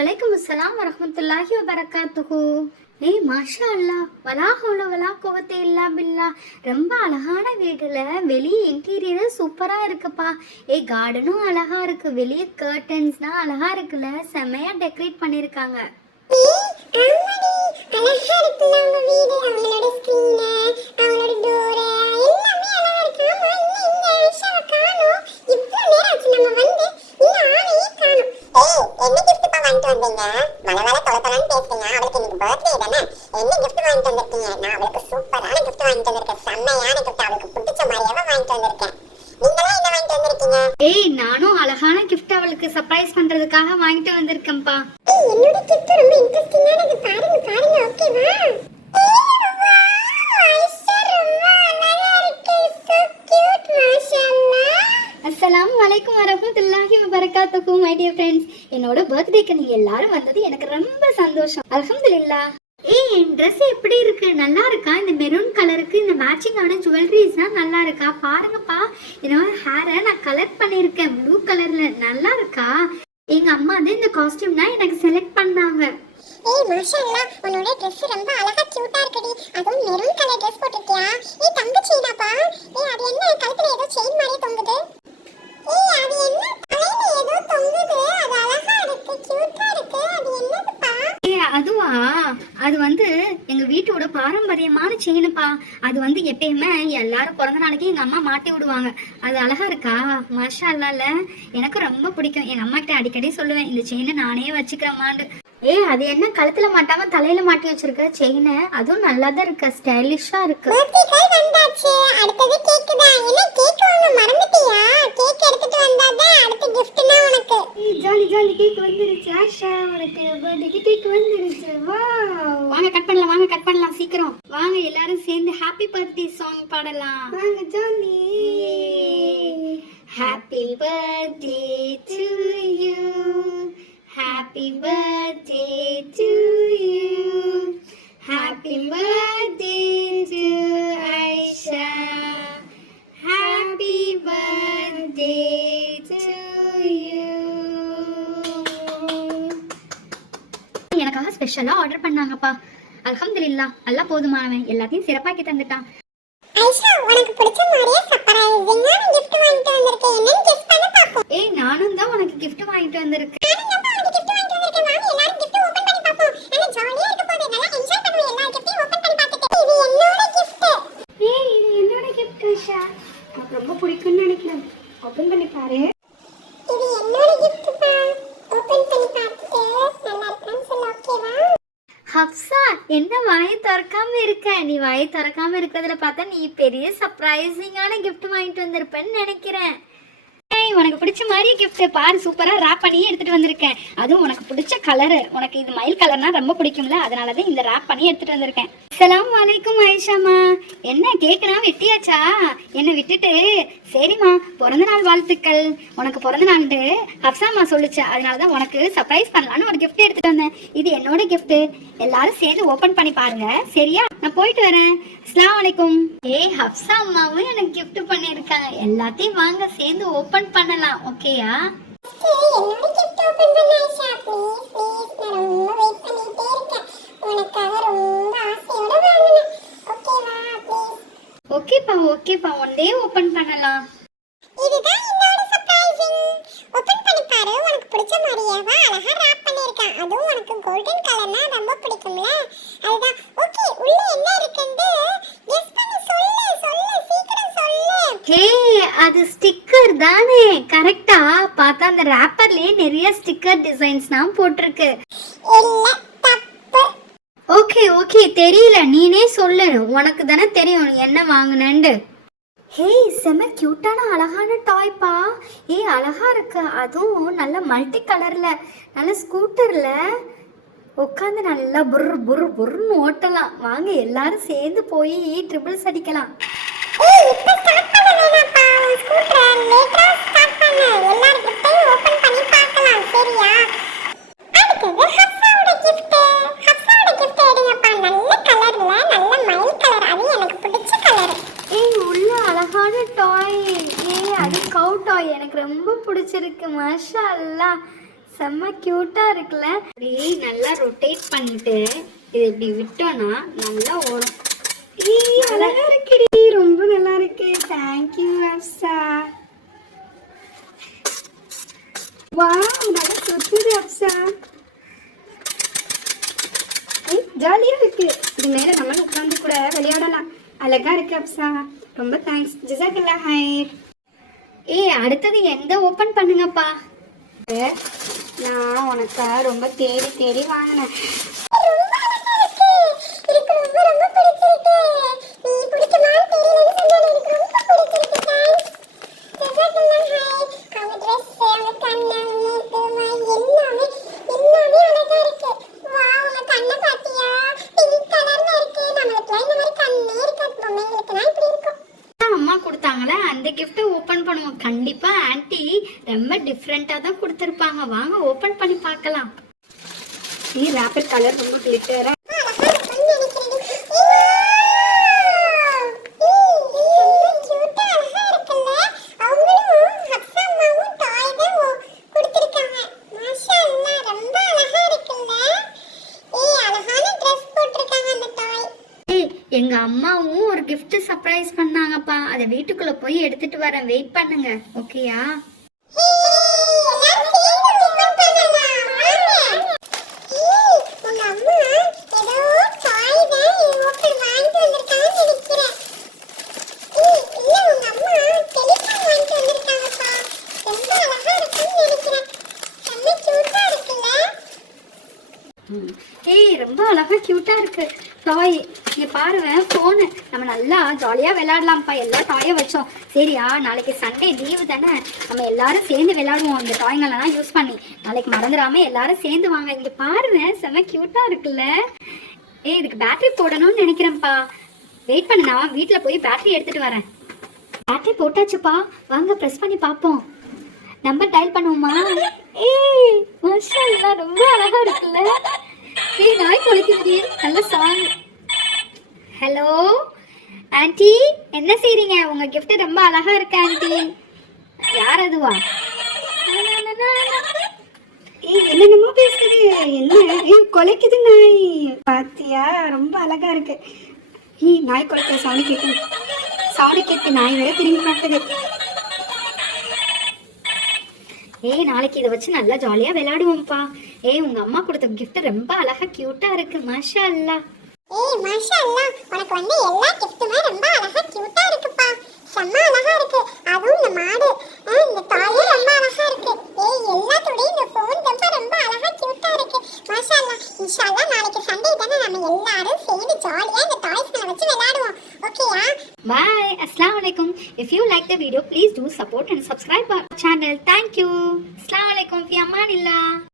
வலைக்கும் அஸ்ஸலாம் வரஹ்மத்துல்லாஹி வபரகாத்துஹு. மாஷா அல்லாஹ், வலா ஹவுல வலா குவத்த இல்லா பில்லா. ரொம்ப அழகான வீடுல வெளியே இன்டீரியர் சூப்பரா இருக்குப்பா. கார்டனும் அழகா இருக்கு, வெளியே கர்டன்ஸ்லாம் அழகா இருக்குல்ல, செமையா டெக்கரேட் பண்ணிருக்காங்க. நானும் அழகான கிஃப்ட் அவளுக்கு சர்ப்ரைஸ் பண்றதுக்காக வாங்கிட்டு வந்திருக்கேன்ப்பா. என்னோட கிஃப்ட் ரொம்ப இன்ட்ரஸ்டிங்கானது, பாருங்க பாருங்க. ஓகேவா? அஸ்ஸலாமு அலைக்கும் வரஹ்மத்துல்லாஹி வபரகாத்துஹு. மை டியர் ஃப்ரெண்ட்ஸ், என்னோட பர்த்டேக்கு நீங்க எல்லாரும் வந்தது எனக்கு ரொம்ப சந்தோஷம். அல்ஹம்துலில்லாஹ். என் ட்ரெஸ் எப்படி இருக்கு? நல்லா இருக்கா? இந்த மெரூன் கலருக்கு இந்த மேட்சிங்கான ஜுவல்லரிஸ்லாம் நல்லா இருக்கா? பாருங்கப்பா, என்னோட ஹேரை நான் கலர் பண்ணியிருக்கேன் ப்ளூ கலர்ல. நல்லா இருக்கா? எங்க அம்மா வந்து இந்த காஸ்டியூம்னா எனக்கு செலக்ட் பண்ணாங்க. மாஷாஅல்லாஹ், உன்னோட Dress ரொம்ப அழகா கியூட்டா இருக்குடி. அதுவும் மெரூன் கலர் Dress போட்டுட்டியா? தங்க செயினாப்பா? அது என்ன கழுத்துல ஏதோ செயின் மாதிரி தொங்குது? அது என்ன தலையில ஏதோ தொங்குது? அது அழகா இருக்கு, கியூட்டா இருக்கு. அது என்னதுப்பா? அதுவா, அது வந்து எங்க வீட்டோட பாரம்பரியமான செயினுப்பா. அது வந்து எப்பயுமே எல்லாரும் பிறந்த நாளைக்கு எங்க அம்மா மாட்டி விடுவாங்க. அது அழகா இருக்கா? மாஷா அல்லாஹ்ல, எனக்கு ரொம்ப பிடிக்கும். எங்க அம்மா கிட்ட அடிக்கடி சொல்லுவேன், இந்த செயினை நானே வச்சுக்கிறேமான்னு. அது என்ன கழுத்துல மாட்டாம தலையில மாட்டி வச்சிருக்க செயினை? அதுவும் நல்லா தான் இருக்கு, ஸ்டைலிஷா இருக்கு. வந்தாச்சு, அடுத்தது கேக் தான். என்ன கேக் வாங்க மறந்துட்டியா? கேக் எடுத்துட்டு வந்தாதான் அடுத்த giftனா உனக்கு. ஜாலி ஜாலி, கேக் வந்துருச்சு ஆஷா, உனக்கு பர்த்டே கேக் வந்துருச்சு. வாவ், வாங்க கட் பண்ணலாம், வாங்க கட் பண்ணலாம், சீக்கிரம் வாங்க எல்லாரும் சேர்ந்து ஹாப்பி பர்த்டே சாங் பாடலாம். வாங்க jolly. Happy birthday to you, happy birthday to you, happy birthday to Aisha, happy birthday to you. எனக்காக ஸ்பெஷலா ஆர்டர் பண்ணாங்கப்பா. அல்ஹம்துலில்லாஹ், அல்லாஹ் போதுமானவன், எல்லாத்தையும் சிறப்பாக்கி தந்துட்டான். ஐஷா, உனக்கு பிடிச்ச மாதிரியே சர்ப்ரைசிங்கா gift வாங்கிட்டு வந்திருக்கேன். என்னன்னு கெஸ் பண்ண பாப்போம். நானும் தான் உனக்கு gift வாங்கிட்டு வந்திருக்கேன். ரொம்ப பிடிக்கும்னு நினைக்கிறேன். ஓபன் பண்ணி பாரு. இது என்னோட gift பா. ஓபன் பண்ணி பார்த்துட்டு நல்லா இருக்கான்னு சொல்லு. ஓகேவா? ஹப்சா, என்ன வாயை திறக்காம இருக்க? நீ வாயை திறக்காம இருக்கிறதுல பார்த்தா நீ பெரிய சர்ப்ரைசிங்கான gift வாங்கிட்டு வந்திருப்பேன்னு நினைக்கிறேன். உனக்கு பிடிச்ச மாதிரி gift பாரு, சூப்பரா ராப் பண்ணி எடுத்துட்டு வந்திருக்கேன். அதுவும் உனக்கு பிடிச்ச கலரு, உனக்கு இது மயில் கலர்னா ரொம்ப பிடிக்கும்ல, அதனாலதான் இந்த ராப் பண்ணி எடுத்துட்டு வந்திருக்கேன். அஸ்ஸலாமு அலைக்கும் ஆயிஷாமா. என்ன கேக்குனா வெட்டியாச்சா? என்ன விட்டுட்டு? சரிம்மா, பிறந்த நாள் வாழ்த்துக்கள். உனக்கு பிறந்த நாள் ஹப்சாமா சொல்லுச்சு, அதனாலதான் உனக்கு சர்ப்ரைஸ் பண்ணலான்னு ஒரு gift எடுத்துட்டு வந்தேன். இது என்னோட gift, எல்லாரும் சேர்ந்து ஓபன் பண்ணி பாருங்க. சரியா? நான் போயிட்டு வரேன். அஸ்ஸலாமு அலைக்கும். ஹப்சா அம்மாவும் எனக்கு gift பண்ணிருக்காங்க. எல்லாத்தையும் வாங்க சேர்ந்து ஓபன் பண்ணலாம். ஓகேயா? என்னோட gift ஓபன் பண்ண ஐஷா. ப்ளீஸ் ப்ளீஸ், நான் ரொம்ப வெயிட் பண்ணிட்டே இருக்கேன். உனக்காக ரொம்ப ஆசையோட வாங்குனேன். ஓகேவா? ப்ளீஸ். ஓகேப்பா, ஒன்டே ஓபன் பண்ணலாம். இதுதான் என்னோட சர்ப்ரைசிங். ஓபன் பண்ணி பாரு. உனக்கு பிடிச்ச மாதிரியேவா அழகா ராப் பண்ணிருக்கேன். அதுவும் உனக்கு கோல்டன் கலர்னா ரொம்ப பிடிக்கும்ல, அதுதான். ஓகே, உள்ள என்ன இருக்குன்னு கெஸ் பண்ணி சொல்லு, சீக்கிரம் சொல்லு. அது ஸ்டிக்கர் தானே? கரெக்டா? பார்த்தா அந்த ராப்பர்லயே நிறைய ஸ்டிக்கர் டிசைன்ஸ்லாம் போட்டிருக்கு. இல்ல, தப்பு. ஓகே, தெரியல, நீனே சொல்லு. உனக்கு தானே தெரியும் என்ன வாங்குனேன்னு. செம கியூட்டான அழகான டாய்ப்பா. அழகா இருக்கு. அதுவும் நல்ல மல்டி கலர்ல, நல்ல ஸ்கூட்டர்ல உட்காந்து நல்லா புர்ன்னு ஓட்டலாம். வாங்க எல்லாரும் சேர்ந்து போய் ட்ரிபிள்ஸ் அடிக்கலாம். இப்ப ஸ்டார்ட் பண்ண வேணாம்ப்பா. ஸ்கூட்டர் லேட்டா ஸ்டார்ட் பண்ணு. எல்லாரும் கிஃப்டையும் ஓபன் பண்ணி பார்க்கலாம். சரியா? அடுத்தது ஹப்சாவோட gift. ஹப்சாவோட gift எடுங்கப்பா. நல்ல கலர்ல, நல்ல மயில் கலர். அது எனக்கு பிடிச்ச கலர். உள்ள அழகான டாய். அது கவு டாய் எனக்கு ரொம்ப பிடிச்சிருக்கு. மாஷா அல்லாஹ், செம்ம கியூட்டா இருக்குல்ல. இப்படி நல்லா ரொட்டேட் பண்ணிட்டு இது இப்படி விட்டோம்னா நல்லா ஓடும். அழகா இருக்குடி, ரொம்ப நல்லா இருக்கு. தேங்க்யூ அப்சா. வாவ், நல்லா சுத்துது அப்சா. ஜாலியா இருக்கு. இது மேல நம்மளும் உட்காந்து கூட விளையாடலாம். அழகா இருக்கு அப்சா. ரொம்ப தேங்க்ஸ். ஜஸாக்கல்லா ஹைர். அடுத்தது எந்த ஓபன் பண்ணுங்கப்பா. நான் உனக்கு ரொம்ப தேடி தேடி வாங்கினேன். ரொம்ப அழகா இருக்கு. எனக்கு ரொம்ப ரொம்ப பிடிச்சிருக்கு. நீ பிடிக்குமான்னு தெரியலன்னு சொன்னால எனக்கு ரொம்ப பிடிச்சிருக்கு. தேங்க்ஸ். ஜஸாக்கல்லாஹ் ஹைர். அந்த Dress, அந்த கண்ணு, மூக்கு, வாய் எல்லாமே அழகா இருக்கு. வாவ், உங்க கண்ணை பாத்தியா? பிங்க் கலர்ல இருக்கு. நம்மளுக்குலாம் இந்த மாதிரி கண்ணே இருக்காது. பொம்மைங்களுக்குலாம் இப்படி இருக்கும். அம்மா கொடுத்தாங்களே அந்த கிஃப்ட் ஓபன் பண்ணுவோம். கண்டிப்பா ஆன்ட்டி ரொம்ப டிஃப்ரெண்டா தான் கொடுத்துருப்பாங்க. வாங்க ஓபன் பண்ணி பார்க்கலாம். ராப்பர் கலர் ரொம்ப கிளிட்டரா. அழகா இருக்குன்னு நினைக்கிறேன். வாவ்! செம்ம கியூட்டா அழகா இருக்குல்ல. அவங்களும் ஹப்சா அம்மாவும் டாய் தான் கொடுத்திருக்காங்க. மாஷா அல்லாஹ், ரொம்ப அழகா இருக்குல்ல. அழகான Dress போட்டிருக்காங்க அந்த டாய். எங்க அம்மாவும் ஒரு gift சர்ப்ரைஸ் பண்ணாங்கப்பா. அதை வீட்டுக்குள்ள போய் எடுத்துட்டு வரேன். வெயிட் பண்ணுங்க. ஓகேயா? எல்லாரும் சேர்ந்து ஓபன் பண்ணலாம். வாங்க. உங்க அம்மா ஏதோ டாய் தான் ஓபன் வாங்கிட்டு வந்திருக்காங்கன்னு நினைக்கிறேன். இல்ல, உங்க அம்மா டெலிஃபோன் வாங்கிட்டு வந்திருக்காங்கப்பா. ரொம்ப அழகா இருக்குன்னு நினைக்கிறேன். செம்ம கியூட்டா இருக்குல்ல. ரொம்ப அழகா கியூட்டா இருக்கு டாய். இங்க பாருங்க, போனு. நம்ம நல்லா ஜாலியா விளையாடலாம்ப்பா. எல்லா டாயும் வச்சோம். சரியா? நாளைக்கு சண்டே லீவு தானே, நம்ம எல்லாரும் சேர்ந்து விளையாடுவோம் இந்த டாய்ங்களெல்லாம் யூஸ் பண்ணி. நாளைக்கு மறந்துடாம எல்லாரும் சேர்ந்து வாங்க. இங்க பாருங்க, செம்ம கியூட்டா இருக்குல்ல. இதுக்கு பேட்டரி போடணும்னு நினைக்கிறேன்ப்பா. வெயிட் பண்ணு, நான் வீட்டுல போய் பேட்டரி எடுத்துட்டு வரேன். பேட்டரி போட்டாச்சுப்பா. வாங்க ப்ரெஸ் பண்ணி பார்ப்போம். நம்பர் டயல் பண்ணுவோமா? மாஷா அல்லாஹ், ரொம்ப அழகா இருக்குல்ல. நாய் குலைக்குது. நல்ல சாங். ஹலோ ஆன்ட்டி, என்ன செய்றீங்க? உங்க gift ரொம்ப அழகா இருக்கு ஆன்ட்டி. யார் அதுவா? என்னென்னமோ பேசுது. என்ன குலைக்குது நாய்? பாத்தியா? ரொம்ப அழகா இருக்கு. நாய் குலைக்கிற சவுண்ட் கேட்டு நாய் வேற திரும்பி பார்த்தது. நாளைக்கு இதை வச்சு நல்லா ஜாலியா விளையாடுவோம்ப்பா. உங்க அம்மா கொடுத்த gift ரொம்ப அழகா கியூட்டா இருக்கு. மாஷா அல்லாஹ். மாஷா அல்லாஹ், உனக்கு வந்து எல்லா கிஃப்ட்டுமே ரொம்ப அழகா கியூட்டா இருக்குப்பா. செம்ம அழகா இருக்கு. அதுவும் இந்த மாடு, இந்த டாயும் ரொம்ப அழகா இருக்கு. எல்லாத்தோட இந்த ஃபோன் ரொம்ப அழகா கியூட்டா இருக்கு. மாஷா அல்லாஹ். இன்ஷா அல்லாஹ் நாளைக்கு சண்டே தானே, நம்ம எல்லாரும் சேர்ந்து ஜாலியா இந்த டாய்ஸ்களை வச்சு விளையாடுவோம். ஓகேயா? Bye. Assalamu alaikum. If you like the video, please do support and subscribe our channel. Thank you. Assalamu alaikum. Fi amanillah.